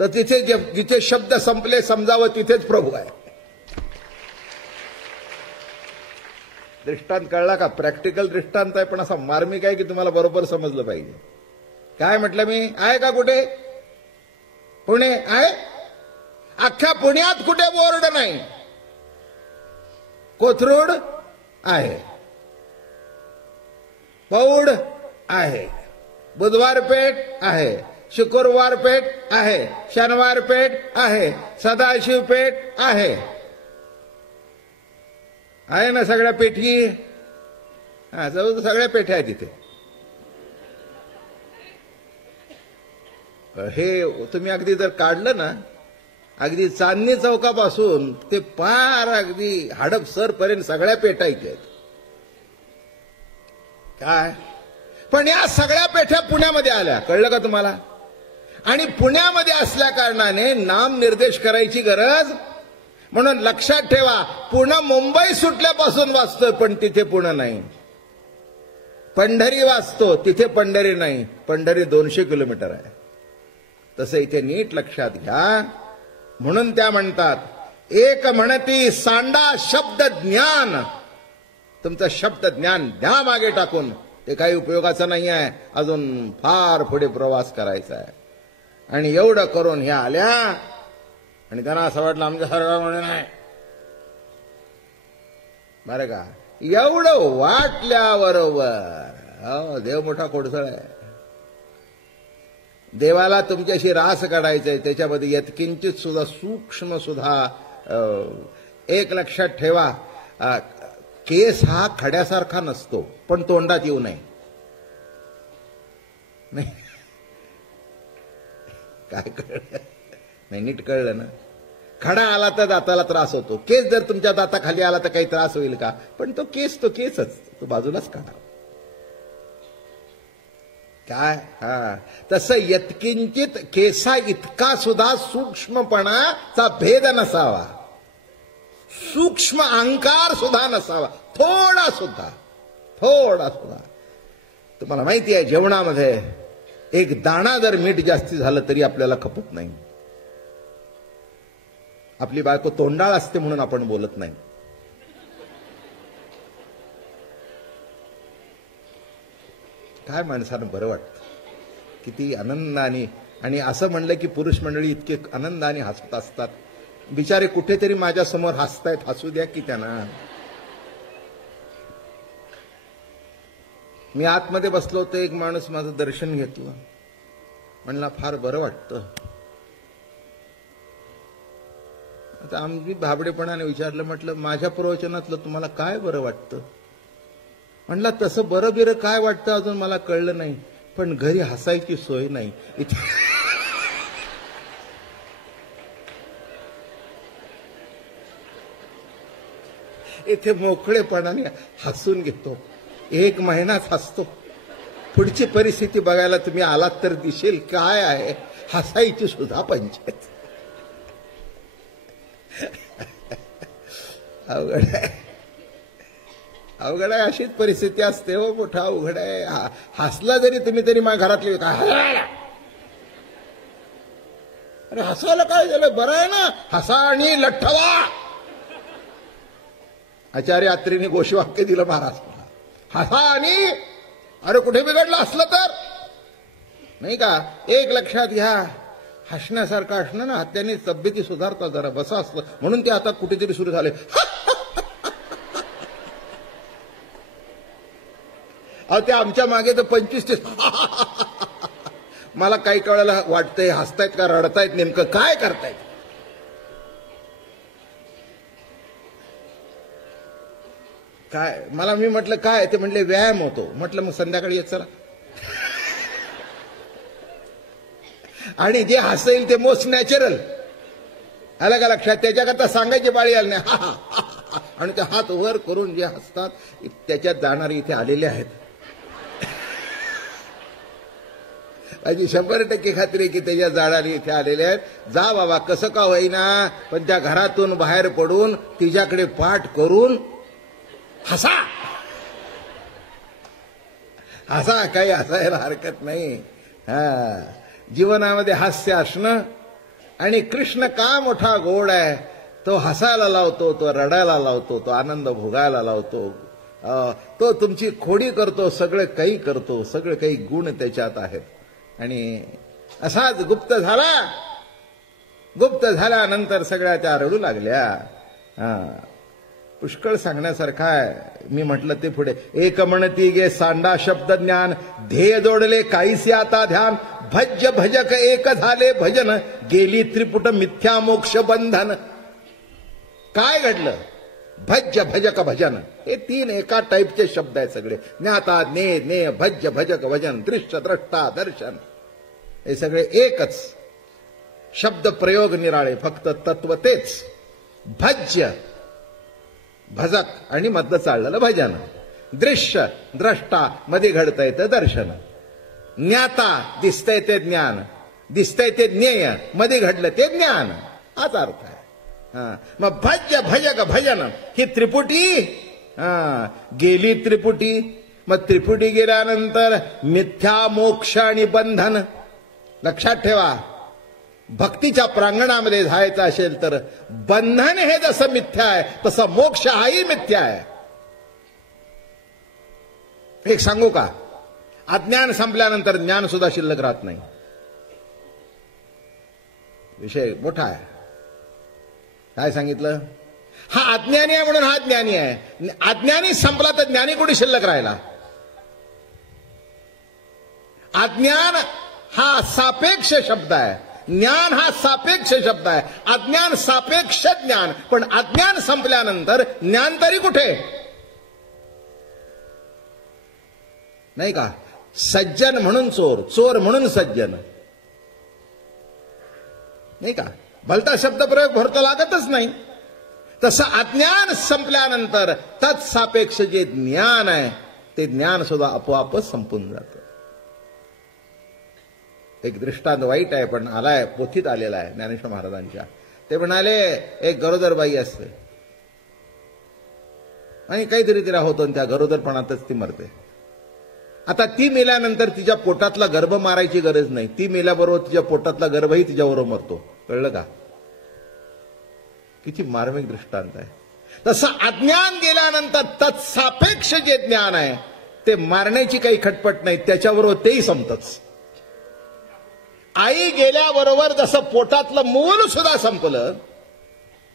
तर तिथे जिथे शब्द संपले समजावं तिथेच प्रभू आहे. दृष्टांत कळला का? प्रॅक्टिकल दृष्टांत आहे, पण असा मार्मिक आहे की तुम्हाला बरोबर समजलं पाहिजे. काय म्हटलं मी? आहे का कुठे? पुणे आहे? अख्ख्या पुण्यात कुठे बोर्ड नाही. कोथरूड आहे, पौड आहे, बुधवार पेठ आहे, शुक्रवार पेठ आहे, शनिवार पेठ आहे, सदाशिव पेठ आहे. आहे ना सगळ्या पेठी? हा, सगळ्या पेठ्या आहेत तिथे. हे तुम्ही अगदी जर काढलं ना, अगदी चांदणी चौकापासून ते पार अगदी हडपसर पर्यंत सगळ्या पेठा इथे आहेत. काय पण या सगळ्या पेठ्या पुण्यामध्ये आल्या, कळलं का तुम्हाला? आणि पुण्यामध्ये असल्या कारणाने नाम निर्देश करायची गरज. म्हणून लक्षात ठेवा, पुणे मुंबई सुटल्यापासून वाचतोय पण तिथे पुणे नाही. पंढरी वाचतो तिथे पंढरी नाही. पंढरी 200 किलोमीटर आहे. तसं इथे नीट लक्षात घ्या. म्हणून त्या म्हणतात एक म्हणती सांडा शब्द ज्ञान. तुमचं शब्द ज्ञान द्या मागे टाकून, ते काही उपयोगाचं नाही आहे. अजून फार पुढे प्रवास करायचा आहे. आणि एवढं करून ह्या आल्या आणि त्यांना असं वाटलं आमच्यासारखा म्हणे नाही बरं का. एवढं वाटल्याबरोबर देव मोठा खोडसळ आहे. देवाला तुमच्याशी रास काढायचंय, त्याच्यामध्ये यत्किंचित सुद्धा सूक्ष्म सुद्धा एक लक्षात ठेवा, केस हा खड्यासारखा नसतो पण तोंडात येऊ नये. नाही काय कळलं? नाही नीट कळलं ना? खडा आला तर दाताला त्रास होतो. केस जर तुमच्या दाताखाली आला तर काही त्रास होईल का? पण तो केसच तो बाजूलाच काढा. काय? हा, तसं यत्किंचित केसा इतका सुद्धा सूक्ष्मपणाचा भेद नसावा, सूक्ष्म अहंकार सुद्धा नसावा, थोडा सुद्धा. तुम्हाला माहिती आहे जेवणामध्ये एक दाणा जर मीठ जास्ती झालं तरी आपल्याला खपत नाही. आपली बायको तोंडाळ असते म्हणून आपण बोलत नाही. काय माणसानं बरं वाटतं, किती आनंदाने. आणि असं म्हणलं की पुरुष मंडळी इतके आनंदाने हसत असतात. बिचारे कुठेतरी माझ्या समोर हसतायत, हसू द्या की त्यांना. मी आतमध्ये बसलो होतो, एक माणूस माझं दर्शन घेतलं, म्हणला फार बरं वाटतं. आता आम्ही भाबडेपणाने विचारलं, म्हटलं माझ्या प्रवचनातलं तुम्हाला काय बरं वाटतं? म्हणला तसं बरं बिरं काय वाटतं अजून मला कळलं नाही, पण घरी हसायची सोय नाही. इथे मोकळेपणाने हसून घेतो, 1 महिनाच हसतो. पुढची परिस्थिती बघायला तुम्ही आलात तर दिसेल काय आहे, हसायची सुद्धा पंचायत. अवघड आहे, अवघड आहे. अशीच परिस्थिती असते हो, मोठा अवघड आहे. हसला जरी तुम्ही तरी माझ्या घरातली अरे हसायला काय झालं, बरं आहे ना, हसा आणि लठ्ठवा. आचार्य अत्रीने घोषवाक्य दिलं महाराज, हसा आणि अरे कुठे बिघडलं असलं तर नाही का. एक लक्षात घ्या, हसण्यासारखं असणं ना त्याने तब्येती सुधारतात जरा. बसा असलं म्हणून ते आता कुठेतरी सुरू झाले. अहो ते आमच्या मागे तर 25-30. मला काही कळायला वाटतंय हसतायत का रडतायत, नेमकं काय करतायत. काय मला मी म्हटलं काय, ते म्हटले व्यायाम होतो. म्हटलं मग संध्याकाळी येत चला. आणि जे हसेल ते मोस्ट नॅचरल, आलं का लक्षात? त्याच्याकरता सांगायची बाळी आली नाही. आणि ते हात वर करून जे हसतात त्याच्यात जाणारे इथे आलेले आहेत. माझी 100% खात्री की त्याच्या जाणारे इथे आलेले आहेत. जा बाबा कसं का होईना, पण त्या घरातून बाहेर पडून तिच्याकडे पाठ करून हसा. काही हसायला हरकत नाही. जीवनामध्ये हास्य असणं आणि कृष्ण का मोठा गोड आहे, तो हसायला लावतो, तो रडायला लावतो, तो आनंद भोगायला लावतो, तो तुमची खोडी करतो, सगळं काही करतो, सगळे काही गुण त्याच्यात आहेत. आणि असाच गुप्त झाला. गुप्त झाल्यानंतर सगळ्या त्या रडू लागल्या. पुष्कळ सांगण्यासारखं आहे. मी म्हटलं ते पुढे. एक म्हणती गे सांडा शब्द ज्ञान, ध्येय जोडले काहीसी आता ध्यान, भज्य भजक एक झाले भजन, गेली त्रिपुट मिथ्या मोक्ष बंधन. काय घडलं? भज्य भजक भजन, हे 3 एका टाईपचे शब्द आहेत सगळे. ज्ञाता ज्ञे, भज्य भजक भजन, दृश्य द्रष्टा दर्शन, हे सगळे एकच शब्द प्रयोग निराळे, फक्त तत्व तेच. भज्य भजक आणि मधलं चाललेलं भजन, दृश्य द्रष्टा मध्ये घडता येतं दर्शन, ज्ञाता दिसतंय ते ज्ञान, दिसतंय ते ज्ञेय, मध्ये घडलं ते ज्ञान, हाच अर्थ आहे. मग भज्य भजक भजन ही त्रिपुटी गेली. त्रिपुटी, मग त्रिपुटी गेल्यानंतर मिथ्या मोक्ष आणि बंधन. लक्षात ठेवा, भक्तीच्या प्रांगणामध्ये जायचं असेल तर बंधन हे जसं मिथ्या आहे तसं मोक्ष हाही मिथ्या आहे. एक सांगू का? अज्ञान संपल्यानंतर ज्ञान सुद्धा शिल्लक राहत नाही. विषय मोठा आहे. काय सांगितलं? हा अज्ञानी आहे म्हणून हा ज्ञानी आहे. अज्ञानी संपला तर ज्ञानी कुठे शिल्लक राहिला? अज्ञान हा सापेक्ष शब्द आहे, ज्ञान हा सापेक्ष शब्द आहे. अज्ञान सापेक्ष ज्ञान, पण अज्ञान संपल्यानंतर ज्ञान तरी कुठे? नाही का? सज्जन म्हणून चोर, चोर म्हणून सज्जन, नाही का? भलता शब्द प्रयोग भरता लागतच नाही. तसं अज्ञान संपल्यानंतर तत्सापेक्ष जे ज्ञान आहे ते ज्ञान सुद्धा आपोआपच संपून जातं. एक दृष्टांत वाईट आहे पण आलाय, पोथीत आलेला आहे ज्ञानेश्वर महाराजांच्या. ते म्हणाले, एक गरोदरबाई असते आणि काहीतरी तिला होतं आणि त्या गरोदरपणातच ती मरते. आता ती मेल्यानंतर तिच्या पोटातला गर्भ मारायची गरज नाही. ती मेल्याबरोबर तिच्या पोटातला गर्भही तिच्याबरोबर मरतो. कळलं का? किती मार्मिक दृष्टांत आहे. तसं अज्ञान गेल्यानंतर तत्सापेक्ष जे ज्ञान आहे ते मारण्याची काही खटपट नाही, त्याच्याबरोबर तेही संपतच. आई गेल्याबरोबर जसं पोटातलं मूल सुद्धा संपलं,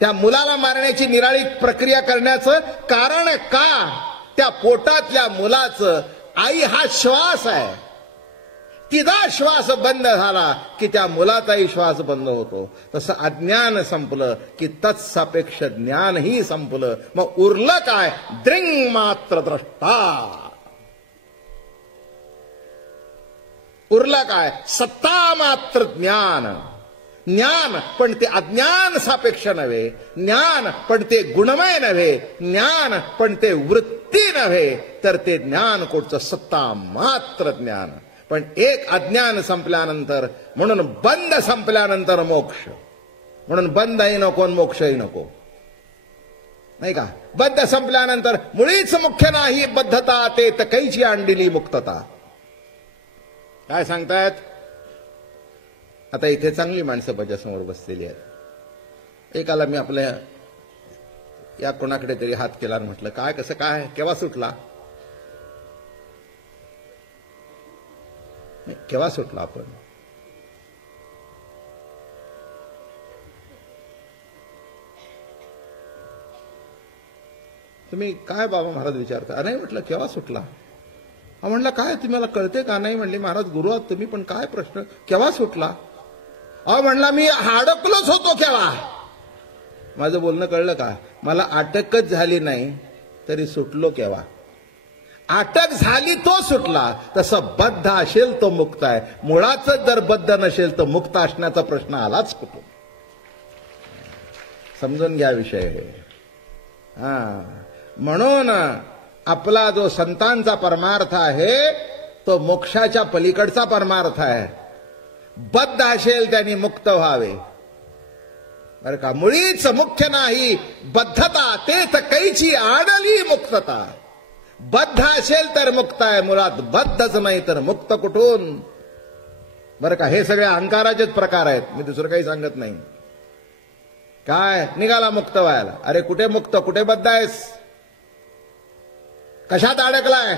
त्या मुलाला मारण्याची निराळी प्रक्रिया करण्याचं कारण का? त्या पोटातल्या मुलाचं, आई हा श्वास आहे, तिचा श्वास बंद झाला की त्या मुलाचाही श्वास बंद होतो. तसं अज्ञान संपलं की तत्सापेक्ष ज्ञानही संपलं. मग उरलं काय? दृंग मात्र द्रष्टा. उरलं काय? सत्ता मात्र ज्ञान. ज्ञान पण ते अज्ञान सापेक्ष नव्हे, ज्ञान पण ते गुणमय नव्हे, ज्ञान पण ते वृत्ती नव्हे, तर ते ज्ञान कोणचं? सत्ता मात्र ज्ञान. पण एक अज्ञान संपल्यानंतर, म्हणून बंद संपल्यानंतर मोक्ष. म्हणून बंदही नको मोक्षही नको, नाही का? बंद संपल्यानंतर मुळीच मुख्य नाही बद्धता, ते तकैची आणलेली मुक्तता. काय सांगतायत? आता इथे चांगली माणसं माझ्यासमोर बसलेली आहेत. एकाला मी आपल्या या कोणाकडे तरी हात केला आणि म्हटलं, काय कसं काय, केव्हा सुटला? केव्हा सुटला आपण? तुम्ही काय बाबा महाराज विचारता? नाही म्हटलं, केव्हा सुटला? म्हणलं काय तुम्हाला कळते का? नाही म्हणले, महाराज गुरु आहात तुम्ही, पण काय प्रश्न, केव्हा सुटला? म्हणला मी अडकलोच होतो केव्हा. माझं बोलणं कळलं का? मला अटकच झाली नाही तरी सुटलो केव्हा. अटक झाली तो सुटला. तसं बद्ध असेल तो मुक्त आहे. मुळाच जर बद्ध नसेल तर मुक्त असण्याचा प्रश्न आलाच कुठून? समजून घ्या विषय. म्हणून आपला जो संतांचा परमार्थ आहे तो मोक्षाच्या पलीकडचा परमार्थ आहे. बद्ध असेल त्यांनी मुक्त व्हावे, बरं का? मुळीच मुख्य नाही बद्धता, तेच कैची आडली मुक्तता. बद्ध असेल तर मुक्त आहे, मुळात बद्धच नाही तर मुक्त कुठून? बरं का. हे सगळे अहंकाराचेच प्रकार आहेत, मी दुसरं काही सांगत नाही. काय निघाला मुक्त व्हायला. अरे कुठे मुक्त, कुठे बद्ध आहेस, कशात अडकलाय.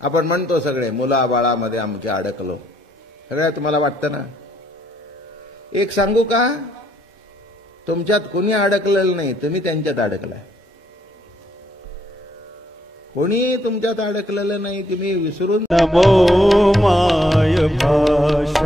आपण म्हणतो सगळे मुलाबाळामध्ये आमच्या अडकलो, सगळ्या तुम्हाला वाटतं ना. एक सांगू का, तुमच्यात कोणी अडकलेलं नाही, तुम्ही त्यांच्यात अडकलाय. कोणी तुमच्यात अडकलेलं नाही, तुम्ही विसरून. नमो माय भाषा.